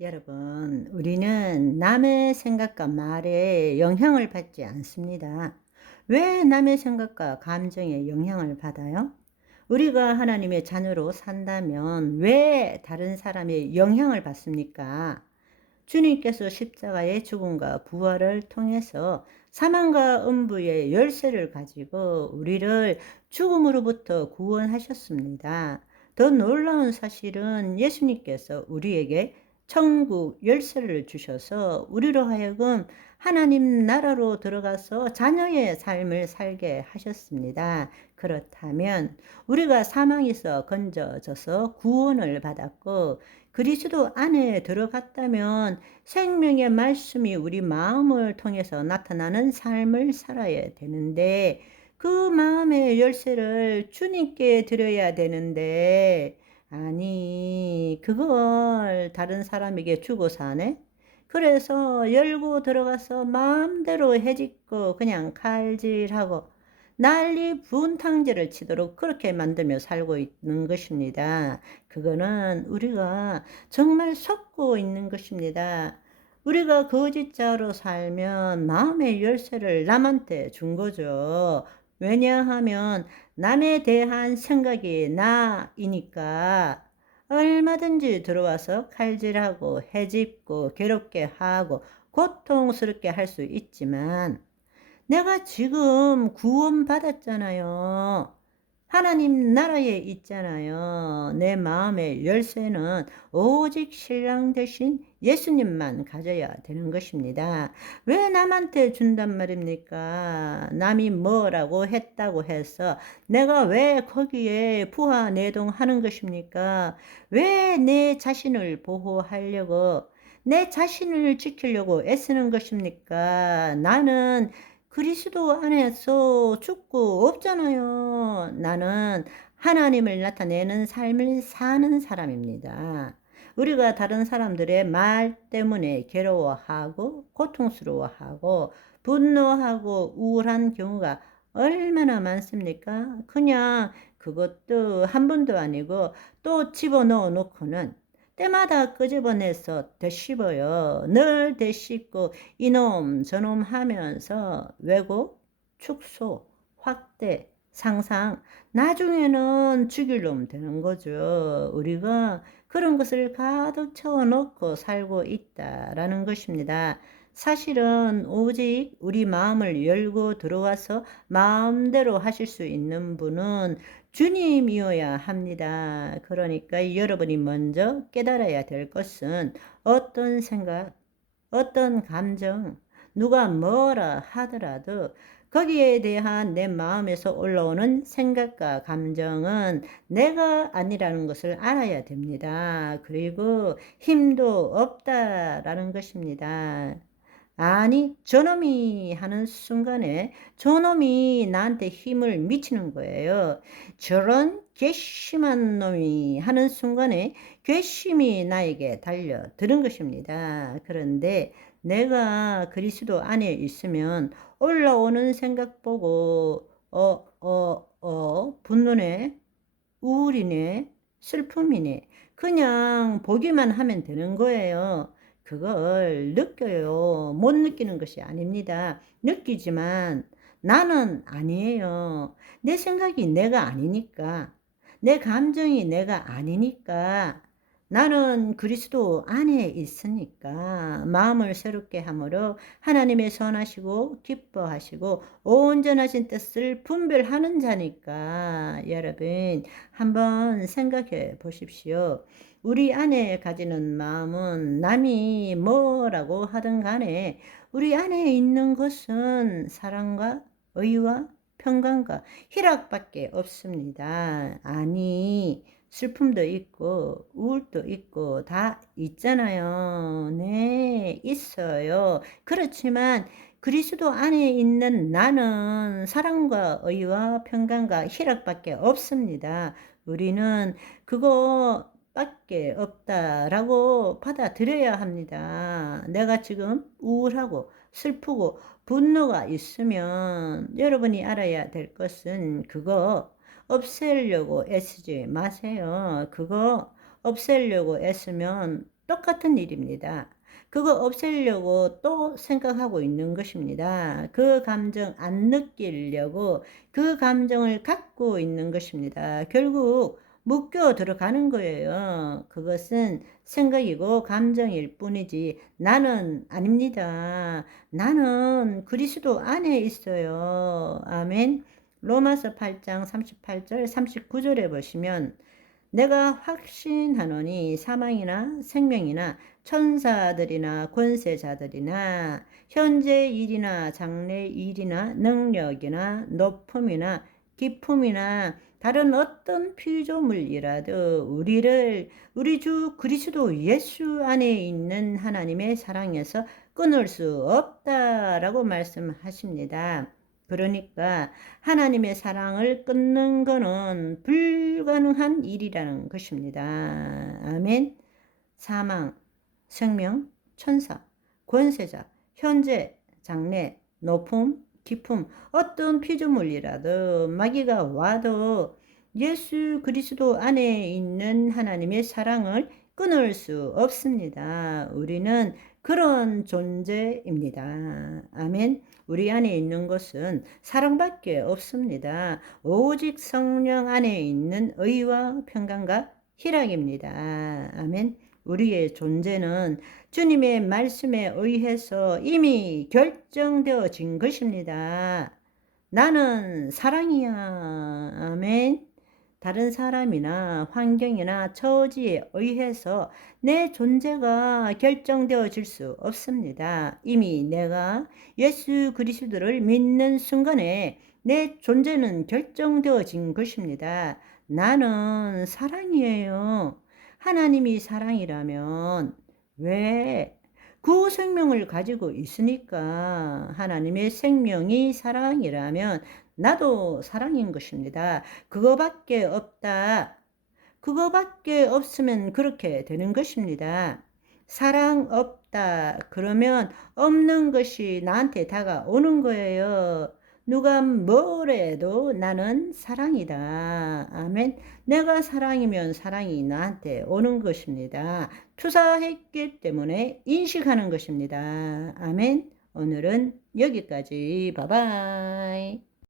여러분, 우리는 남의 생각과 말에 영향을 받지 않습니다. 왜 남의 생각과 감정에 영향을 받아요? 우리가 하나님의 자녀로 산다면 왜 다른 사람의 영향을 받습니까? 주님께서 십자가의 죽음과 부활을 통해서 사망과 음부의 열쇠를 가지고 우리를 죽음으로부터 구원하셨습니다. 더 놀라운 사실은 예수님께서 우리에게 천국 열쇠를 주셔서 우리로 하여금 하나님 나라로 들어가서 자녀의 삶을 살게 하셨습니다. 그렇다면 우리가 사망에서 건져져서 구원을 받았고 그리스도 안에 들어갔다면 생명의 말씀이 우리 마음을 통해서 나타나는 삶을 살아야 되는데 그 마음의 열쇠를 주님께 드려야 되는데 아니 그걸 다른 사람에게 주고 사네? 그래서 열고 들어가서 마음대로 해짓고 그냥 칼질하고 난리 분탕질을 치도록 그렇게 만들며 살고 있는 것입니다. 그거는 우리가 정말 속고 있는 것입니다. 우리가 거짓자로 살면 마음의 열쇠를 남한테 준 거죠. 왜냐하면 남에 대한 생각이 나이니까 얼마든지 들어와서 칼질하고 해집고 괴롭게 하고 고통스럽게 할 수 있지만 내가 지금 구원받았잖아요. 하나님 나라에 있잖아요. 내 마음의 열쇠는 오직 신랑 대신 예수님만 가져야 되는 것입니다. 왜 남한테 준단 말입니까? 남이 뭐라고 했다고 해서 내가 왜 거기에 부하 내동하는 것입니까? 왜 내 자신을 보호하려고 내 자신을 지키려고 애쓰는 것입니까? 나는 그리스도 안에서 죽고 없잖아요. 나는 하나님을 나타내는 삶을 사는 사람입니다. 우리가 다른 사람들의 말 때문에 괴로워하고 고통스러워하고 분노하고 우울한 경우가 얼마나 많습니까? 그냥 그것도 한 번도 아니고 또 집어넣어 놓고는 때마다 끄집어내서 되씹어요. 늘 되씹고 이놈 저놈 하면서 왜곡, 축소, 확대, 상상, 나중에는 죽일 놈 되는 거죠. 우리가 그런 것을 가득 채워놓고 살고 있다라는 것입니다. 사실은 오직 우리 마음을 열고 들어와서 마음대로 하실 수 있는 분은 주님이어야 합니다. 그러니까 여러분이 먼저 깨달아야 될 것은 어떤 생각, 어떤 감정, 누가 뭐라 하더라도 거기에 대한 내 마음에서 올라오는 생각과 감정은 내가 아니라는 것을 알아야 됩니다. 그리고 힘도 없다라는 것입니다. 아니, 저놈이 하는 순간에 저놈이 나한테 힘을 미치는 거예요. 저런 괘씸한 놈이 하는 순간에 괘씸이 나에게 달려드는 것입니다. 그런데 내가 그리스도 안에 있으면 올라오는 생각 보고 어, 어, 어, 분노네, 우울이네, 슬픔이네. 그냥 보기만 하면 되는 거예요. 그걸 느껴요. 못 느끼는 것이 아닙니다. 느끼지만 나는 아니에요. 내 생각이 내가 아니니까. 내 감정이 내가 아니니까. 나는 그리스도 안에 있으니까 마음을 새롭게 함으로 하나님의 선하시고 기뻐하시고 온전하신 뜻을 분별하는 자니까 여러분 한번 생각해 보십시오. 우리 안에 가지는 마음은 남이 뭐라고 하든 간에 우리 안에 있는 것은 사랑과 의와 평강과 희락밖에 없습니다. 아니, 슬픔도 있고, 우울도 있고, 다 있잖아요. 네, 있어요. 그렇지만, 그리스도 안에 있는 나는 사랑과 의와 평강과 희락밖에 없습니다. 우리는 그거 밖에 없다라고 받아들여야 합니다. 내가 지금 우울하고 슬프고 분노가 있으면 여러분이 알아야 될 것은 그거 없애려고 애쓰지 마세요. 그거 없애려고 애쓰면 똑같은 일입니다. 그거 없애려고 또 생각하고 있는 것입니다. 그 감정 안 느끼려고 그 감정을 갖고 있는 것입니다. 결국 묶여 들어가는 거예요. 그것은 생각이고 감정일 뿐이지 나는 아닙니다. 나는 그리스도 안에 있어요. 아멘. 로마서 8장 38절 39절에 보시면 내가 확신하노니 사망이나 생명이나 천사들이나 권세자들이나 현재 일이나 장래 일이나 능력이나 높음이나 기품이나 다른 어떤 피조물이라도 우리를 우리 주 그리스도 예수 안에 있는 하나님의 사랑에서 끊을 수 없다라고 말씀하십니다. 그러니까 하나님의 사랑을 끊는 것은 불가능한 일이라는 것입니다. 아멘. 사망, 생명, 천사, 권세자, 현재, 장래, 높음, 깊음, 어떤 피조물이라도 마귀가 와도 예수 그리스도 안에 있는 하나님의 사랑을 끊을 수 없습니다. 우리는 그런 존재입니다. 아멘. 우리 안에 있는 것은 사랑밖에 없습니다. 오직 성령 안에 있는 의와 평강과 희락입니다. 아멘. 우리의 존재는 주님의 말씀에 의해서 이미 결정되어진 것입니다. 나는 사랑이야. 아멘. 다른 사람이나 환경이나 처지에 의해서 내 존재가 결정되어질 수 없습니다. 이미 내가 예수 그리스도를 믿는 순간에 내 존재는 결정되어진 것입니다. 나는 사랑이에요. 하나님이 사랑이라면 왜 그 생명을 가지고 있으니까 하나님의 생명이 사랑이라면 나도 사랑인 것입니다. 그거밖에 없다. 그거밖에 없으면 그렇게 되는 것입니다. 사랑 없다. 그러면 없는 것이 나한테 다가오는 거예요. 누가 뭐래도 나는 사랑이다. 아멘. 내가 사랑이면 사랑이 나한테 오는 것입니다. 투사했기 때문에 인식하는 것입니다. 아멘. 오늘은 여기까지. 바바이.